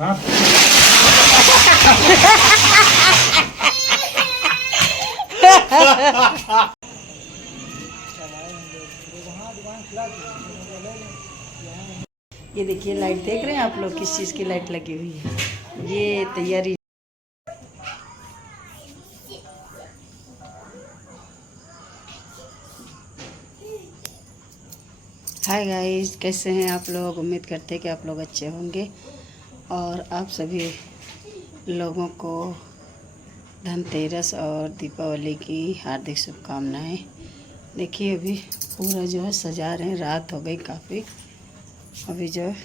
हाँ? ये देखिए लाइट देख रहे हैं आप लोग, किस चीज़ की लाइट लगी हुई है। ये तैयारी। हाय गाइस, कैसे हैं आप लोग? उम्मीद करते हैं कि आप लोग अच्छे होंगे और आप सभी लोगों को धनतेरस और दीपावली की हार्दिक शुभकामनाएं। देखिए अभी पूरा जो है सजा रहे हैं, रात हो गई काफ़ी। अभी जो है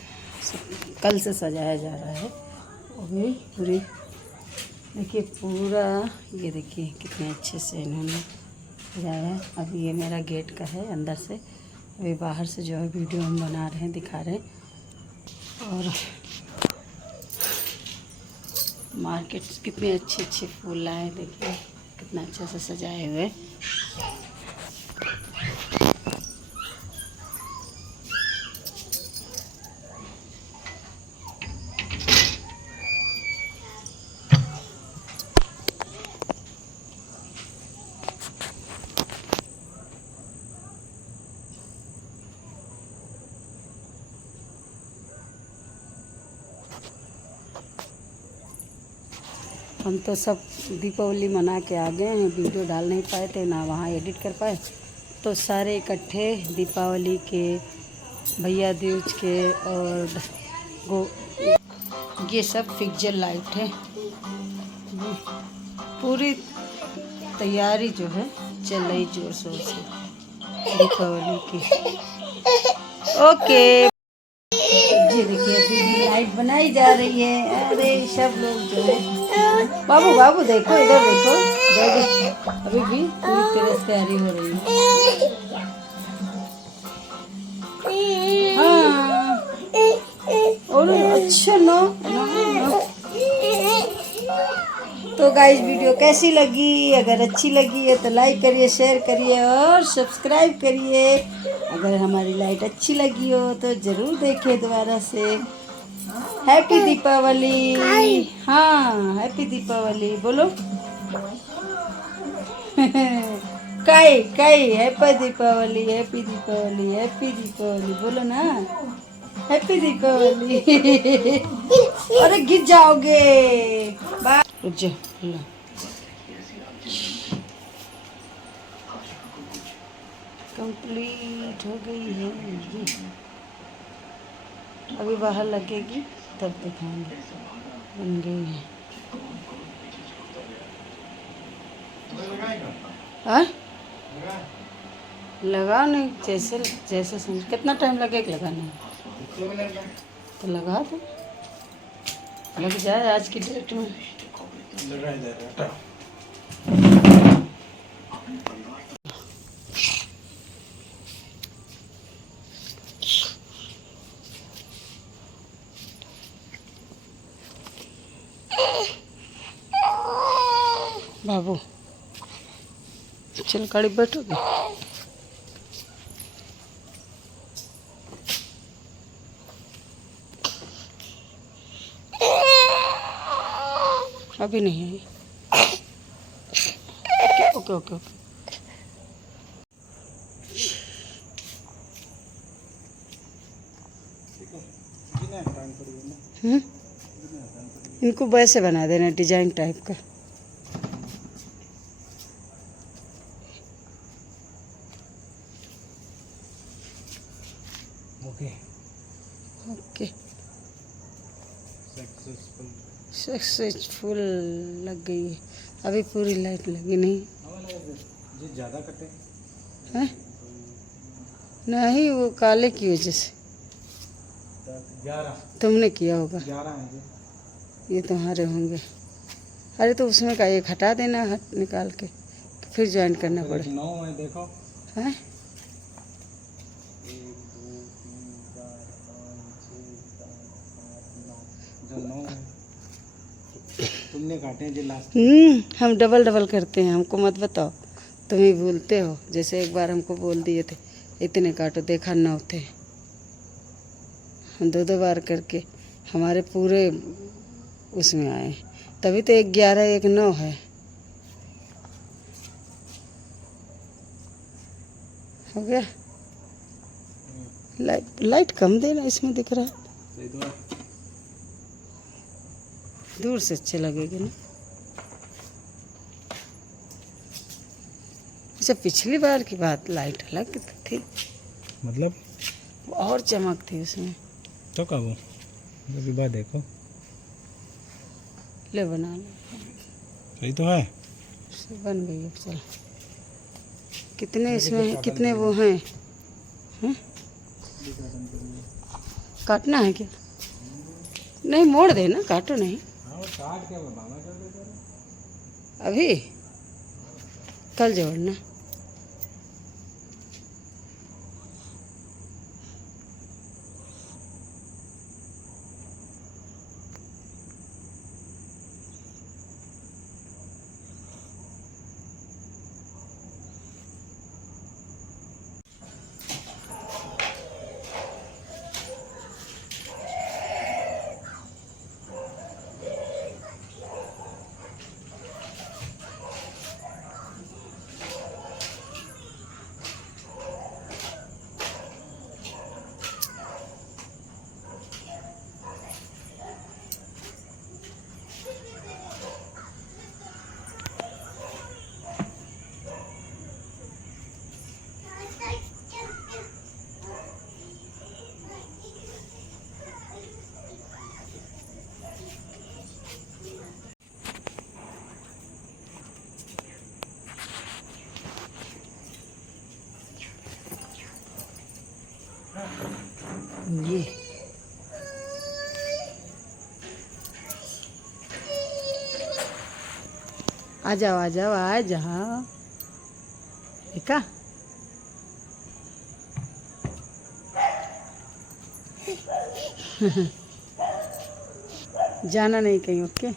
कल से सजाया जा रहा है अभी पूरी। देखिए पूरा, ये देखिए कितने अच्छे से इन्होंने सजाया है। अभी ये मेरा गेट का है अंदर से, अभी बाहर से जो है वीडियो हम बना रहे हैं, दिखा रहे हैं। और मार्केट कितने अच्छे अच्छे फूल लाए, देखिए कितना अच्छा से सजाए हुए। हम तो सब दीपावली मना के आ गए हैं, वीडियो डाल नहीं पाए थे ना वहाँ एडिट कर पाए, तो सारे इकट्ठे दीपावली के, भैया दूज के और ये सब फिक्जल लाइट है। पूरी तैयारी जो है चल रही जोर शोर से दीपावली की। ओके जी, देखिए अभी भी लाइट बनाई जा रही है। अरे सब लोग जो है, बाबू बाबू देखो इधर देखो, अभी भी पूरी तरह से तैयारी हो रही है। हाँ और अच्छा नो, नो, नो। तो गाइस वीडियो कैसी लगी? अगर अच्छी लगी है तो लाइक करिए, शेयर करिए और सब्सक्राइब करिए। अगर हमारी लाइट अच्छी लगी हो तो ज़रूर देखिए दोबारा से। हैप्पी दीपावली। हाँ हैप्पी दीपावली बोलो। काई काई happy Deepawali, happy Deepawali, happy Deepawali बोलो ना, हैप्पी दीपावली। अरे गिर जाओगे। बाय। कंप्लीट हो गई है ये, अभी बाहर लगेगी तब दिखाएंगे। बन गई है। हाँ लगा नहीं, जैसे जैसे समझ। कितना टाइम लगेगा लगाने? तो लगा दो, लग जाए आज की डेट में। बाबू चल गाड़ी बैठोगे? अभी नहीं आई। Okay okay okay. इनको वैसे बना देना डिजाइन टाइप का। ओके ओके सक्सेसफुल लग गई है। अभी पूरी लाइट लगी नहीं जी, ज़्यादा कटे है। नहीं वो काले की वजह से 11 तुमने किया होगा। 11 है जी। ये तुम्हारे होंगे। अरे तो उसमें का एक हटा देना, हट निकाल के फिर ज्वाइन करना पड़े। 9 है देखो। हैं 1 2 3 4 5 6 7 8 9 जो 9 है तुमने काटे जो लास्ट। हम डबल डबल करते हैं, हमको मत बताओ, तुम ही भूलते हो। जैसे एक बार हमको बोल दिए थे इतने काटो, देखा 9 थे। हम 2 2 बार करके हमारे पूरे उसमें आए, तभी तो 1119 है। हो गया। लाइट कम देना, इसमें दिख रहा सही तो है। दूर से अच्छे लगेगी ना। अच्छा, पिछली बार की बात लाइट अलग थी, मतलब और चमक थी उसमें। तो कब हो अभी बात देखो। ले बना लो। सही तो है। बन गई। अब चल, कितने इसमें हैं, कितने वो हैं? काटना है क्या? नहीं, मोड़ देना, काटो नहीं। हाँ, वो काट के बनाना कर देते। अभी कल जोड़ना। ये आ जाओ, आ जाओ, आ जाओ। देखा? जाना नहीं कहीं। ओके,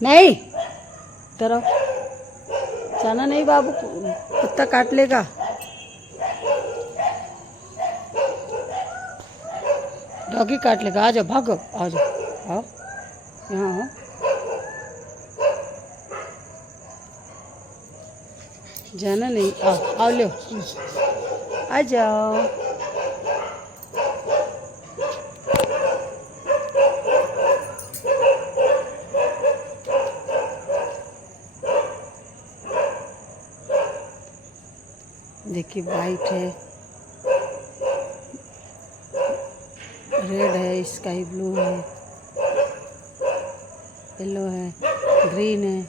नहीं तरफ जाना नहीं बाबू, कुत्ता काट लेगा। डॉगी काट लेगा। आ जाओ, भागो, आ जाओ, आओ यहाँ हो। जाना नहीं, आओ आओ, लो आ जाओ। देखिए, वाइट है, रेड है, स्काई ब्लू है, येलो है, ग्रीन है।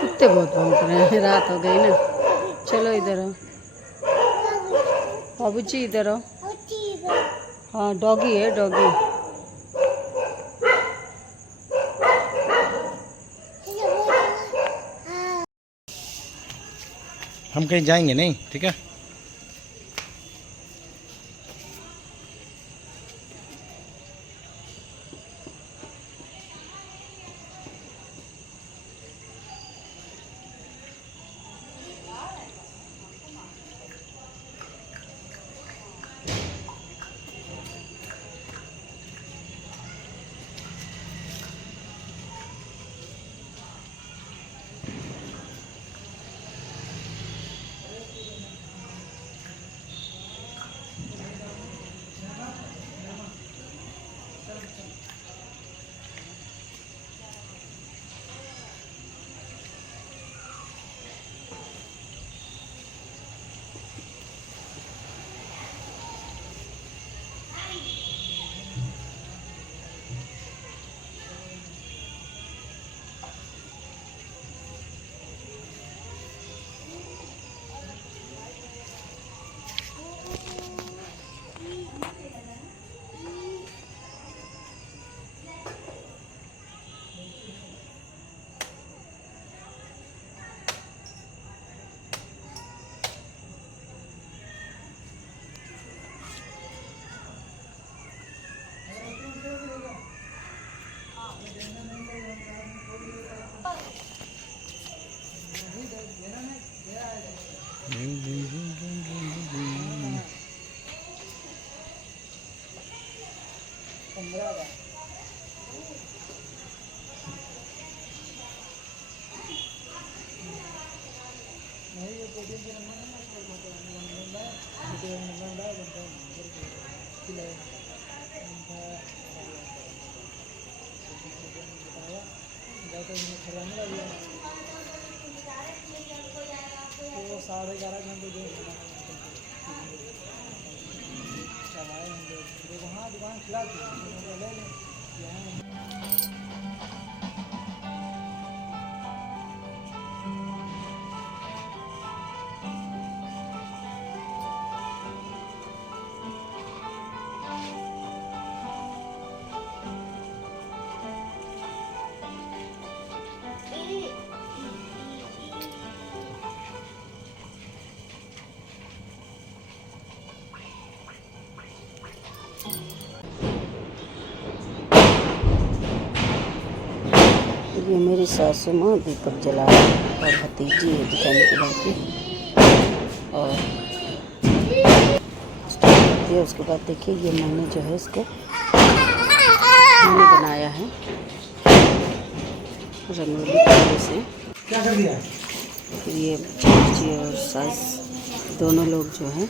कुत्ते बहुत भौंक रहे हैं, रात हो गई ना। चलो इधर आओ बाबूजी, इधर आओ। हाँ, डॉगी है, डॉगी। हम कहीं जाएंगे नहीं, ठीक है। तो 11:30 घंटे जो चलाए होंगे वहाँ दुकान खुला थी ले लें ये मेरी सासू माँ दीपक जला रही है और भतीजी है दुकान की लड़की और करती है। उसके बाद देखिए ये मैंने जो है इसको मैंने बनाया है रंगोली कलर से। क्या कर दिया? फिर ये भतीजी और सास दोनों लोग जो हैं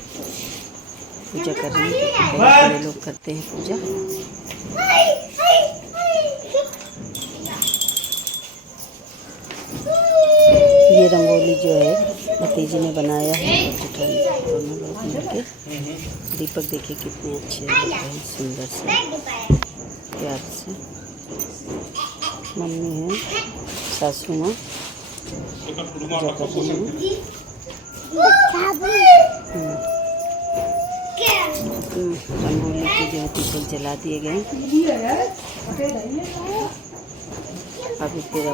पूजा कर रहे हैं क्योंकि बहुत सारे लोग करते हैं पूजा। ये रंगोली जो है भतीजी ने बनाया है दोनों लोग मिलके। दीपक देखिए कितने अच्छे लग रहे हैं, सुंदर से प्यार से। मम्मी है सासू माँ पूजा कर रही हैं। रंगोली के जो दीपक जला दिए गए। अभी फिर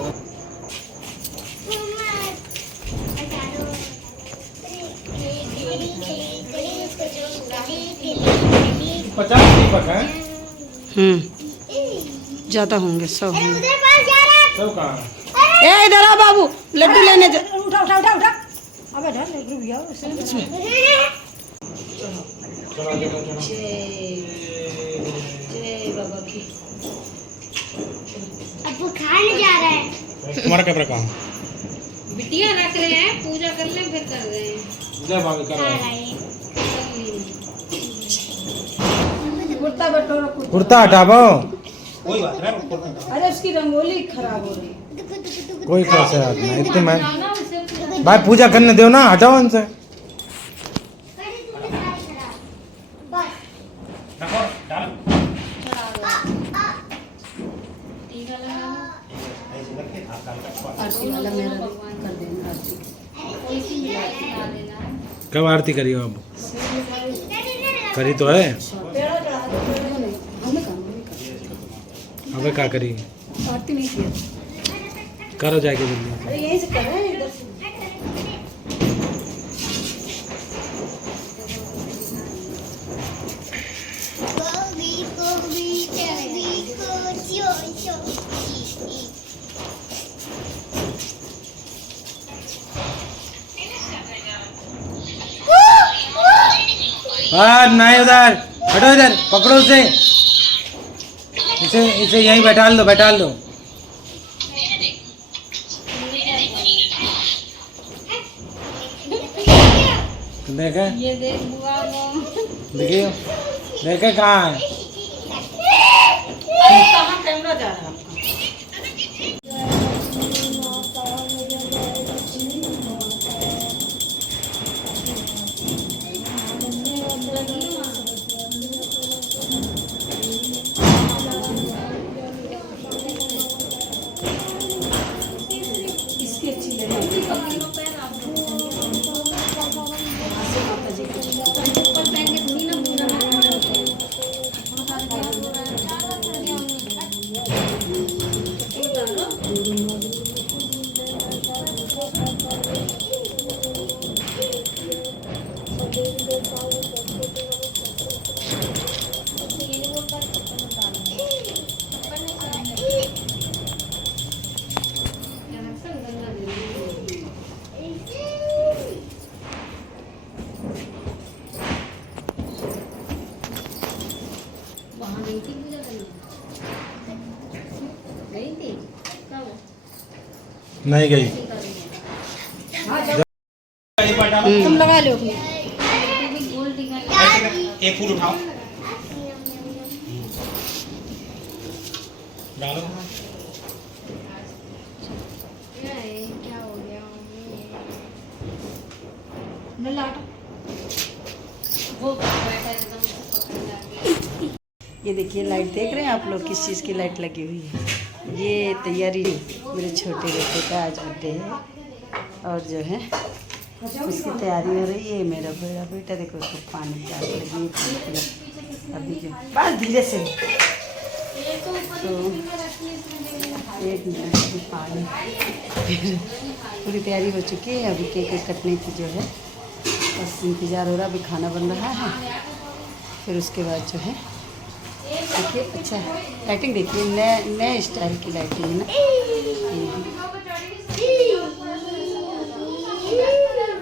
ज़्यादा होंगे 100 होंगे। ए इधर आ बाबू, लड्डू लेने जा। उठा उठा उठा उठा। अबे ढल लड्डू भी आओ इसमें। जय बाबा की। अब वो खाने जा रहा है। तुम्हारा क्या काम? बिटिया रख रहे हैं, पूजा कर ले फिर कर रहे हैं। पूजा भाभी कर रहा है। कुर्ता हटाओ। कोई बात नहीं। अरे उसकी रंगोली खराब हो रही है। कोई कैसे हटना इतने मैं भाई पूजा करने दो ना, हटाओ उनसे। आरती वाला मेरा कर देना आरती। कब आरती करी हो? अब करी तो है। अबे क्या करी? आरती नहीं किया। करो जाके जल्दी। अरे यहीं से कर रहे हैं इधर से। नहीं उधर हटो, इधर पकड़ो उसे। इसे यहीं बैठा दो, बैठा दो। देखे ये देख बुआ वो देखिए, देखे कहाँ है? कहाँ कैमरा जा रहा है आपका? इसकी अच्छी लगी नहीं गई तुम लगा लो अपनी। एक फूल उठाओ डालो क्या हो गया वो बैठा एकदम ये देखिए लाइट देख रहे हैं आप लोग, किस चीज़ की लाइट लगी हुई है। ये तैयारी मेरे छोटे बेटे का आज बर्थडे है और जो है उसकी तैयारी हो रही है। मेरा बड़ा बेटा देखो उसको पानी प्यास लगी है, अभी जो बस धीरे से तो 1 मिनट की पानी फिर पूरी तैयारी हो चुकी है। अभी केक कटने की जो है बस इंतज़ार हो रहा, अभी खाना बन रहा है। फिर उसके बाद जो है देखिए, अच्छा लाइटिंग देखिए, नए स्टाइल की लाइटिंग है ना।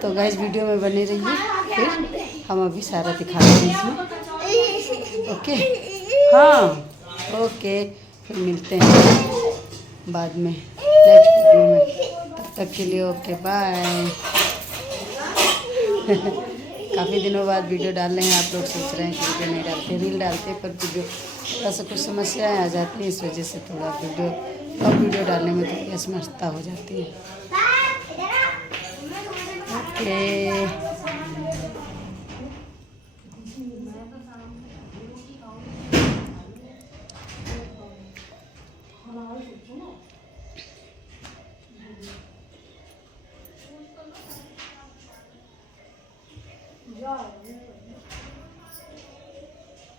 तो गाइस वीडियो में बने रहिए, फिर हम अभी सारा दिखा रहे हैं इसमें। ओके हाँ ओके, फिर मिलते हैं बाद में नेक्स्ट वीडियो में। तब तक के लिए ओके बाय। काफ़ी दिनों बाद वीडियो डाल रहे हैं, आप लोग सोच रहे हैं कि वीडियो नहीं डालते, रील डालते, पर वीडियो थोड़ा सा कुछ समस्याएं आ जाती हैं, इस वजह से थोड़ा वीडियो डालने में थोड़ी असमर्थता हो जाती है। ओके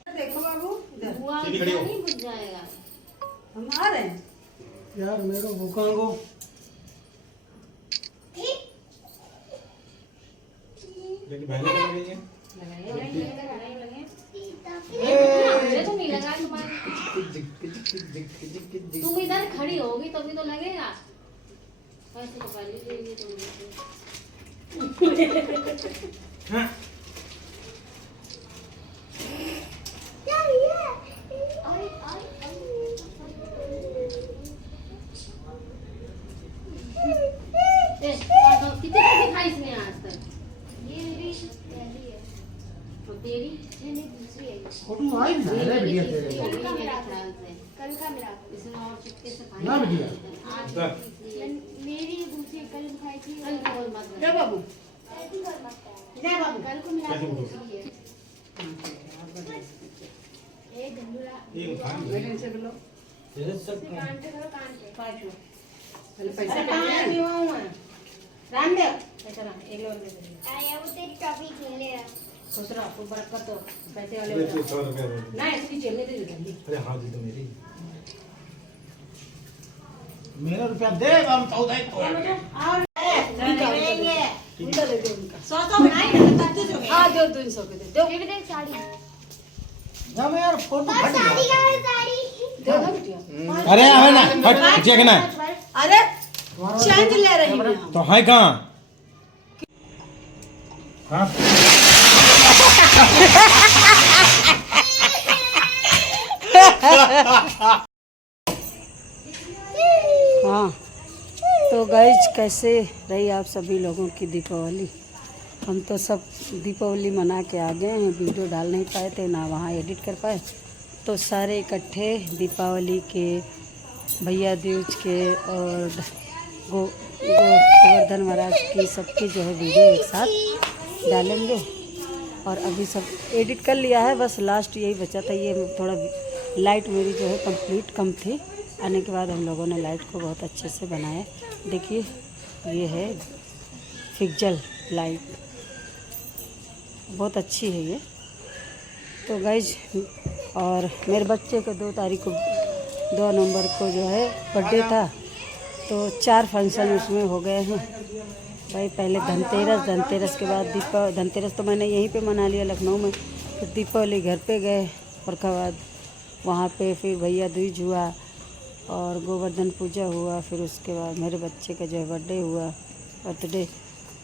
देखो बाबू सीधी खड़ी हो। नहीं बुझ जाएगा। हम आ रहे हैं यार मेरे भूखा को लेकिन बहने को लगी है मुझे तो नहीं लगा तुम्हारे, तुम इधर खड़ी होगी तभी तो लगेगा। वैसे तो पहले से ही तुम हाँ कितने दिखाई इसमें आज तक? ये मेरी पहली है। और तेरी? नहीं दूसरी है। फोटो आई ना रे बढ़िया तेरे कल का मेरा ख्याल से। कल का मेरा। इसमें और चुपके से खाई। ना बढ़िया। आज मेरी दूसरी कल खाई थी। कल की बोल मत। क्या बाबू जा बाबू। कल को मेरा कैसे बोलो? दूसरी है। एक गंदुला। ये उठा बैलेंस से बोलो, तेरे सब कान पे करो, कान पे। पहले पैसे रामदेव। आया वो तेरी टॉपी खेले है। खुश रहो, खूब बरकत हो, पैसे वाले अरे हो जाओ। 100 रुपया दो। ना इसकी चलने दे जल्दी। अरे हाँ दी तो मेरी मेरा रुपया दे हम तो दे तो उनका दे दो उनका। 100 बनाए ना, 33 हो गए। हाँ दो 300 के दे दो। ये भी देख साड़ी। ना मैं यार फोटो और साड़ी का है साड़ी। दो ना बिटिया। अरे है ना हट देखना अरे चेंज ले रही हैं हम। तो है कहाँ हाँ हाँ तो गाइज कैसे रही आप सभी लोगों की दीपावली। हम तो सब दीपावली मना के आ गए हैं, वीडियो डाल नहीं पाए थे, ना वहाँ एडिट कर पाए, तो सारे इकट्ठे दीपावली के, भैया दूज के और गोवर्धन महाराज की सबकी जो है वीडियो एक साथ डालेंगे। और अभी सब एडिट कर लिया है, बस लास्ट यही बचा था। ये थोड़ा लाइट मेरी जो है कंप्लीट कम थी, आने के बाद हम लोगों ने लाइट को बहुत अच्छे से बनाया। देखिए ये है फिक्जल लाइट, बहुत अच्छी है ये। तो गाइज और मेरे बच्चे को 2 तारीख को 2 नवंबर को जो है बर्थडे था, तो 4 फंक्शन उसमें हो गए हैं भाई। पहले धनतेरस के बाद धनतेरस तो मैंने यहीं पे मना लिया लखनऊ में, फिर दीपावली घर पे गए फरखाबाद, वहाँ पे फिर भैया दूज हुआ और गोवर्धन पूजा हुआ, फिर उसके बाद मेरे बच्चे का जो है बर्थडे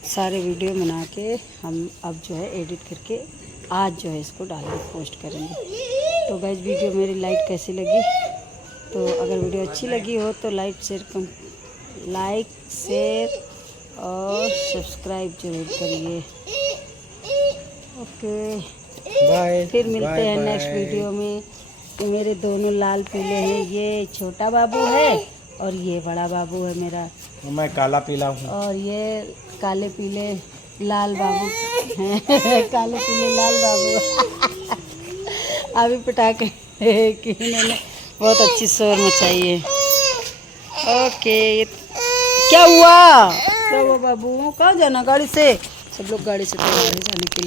सारे वीडियो बना के हम अब जो है एडिट करके आज जो है इसको डालेंगे, पोस्ट करेंगे। तो गाइस वीडियो मेरी लाइक कैसी लगी, तो अगर वीडियो अच्छी लगी हो तो लाइक शेयर लाइक, शेयर और सब्सक्राइब जरूर करिए। Okay, bye. फिर मिलते हैं नेक्स्ट वीडियो में। ये मेरे दोनों लाल पीले हैं, ये छोटा बाबू है और ये बड़ा बाबू है मेरा, मैं काला पीला हूँ। और ये काले पीले लाल बाबू हैं। काले पीले लाल बाबू। अभी पटाखे कि इन्होंने बहुत अच्छी शोर मचाई है। ओके, क्या हुआ बाबू? कहाँ जाना गाड़ी से? सब लोग गाड़ी से तैयार है जाने के लिए।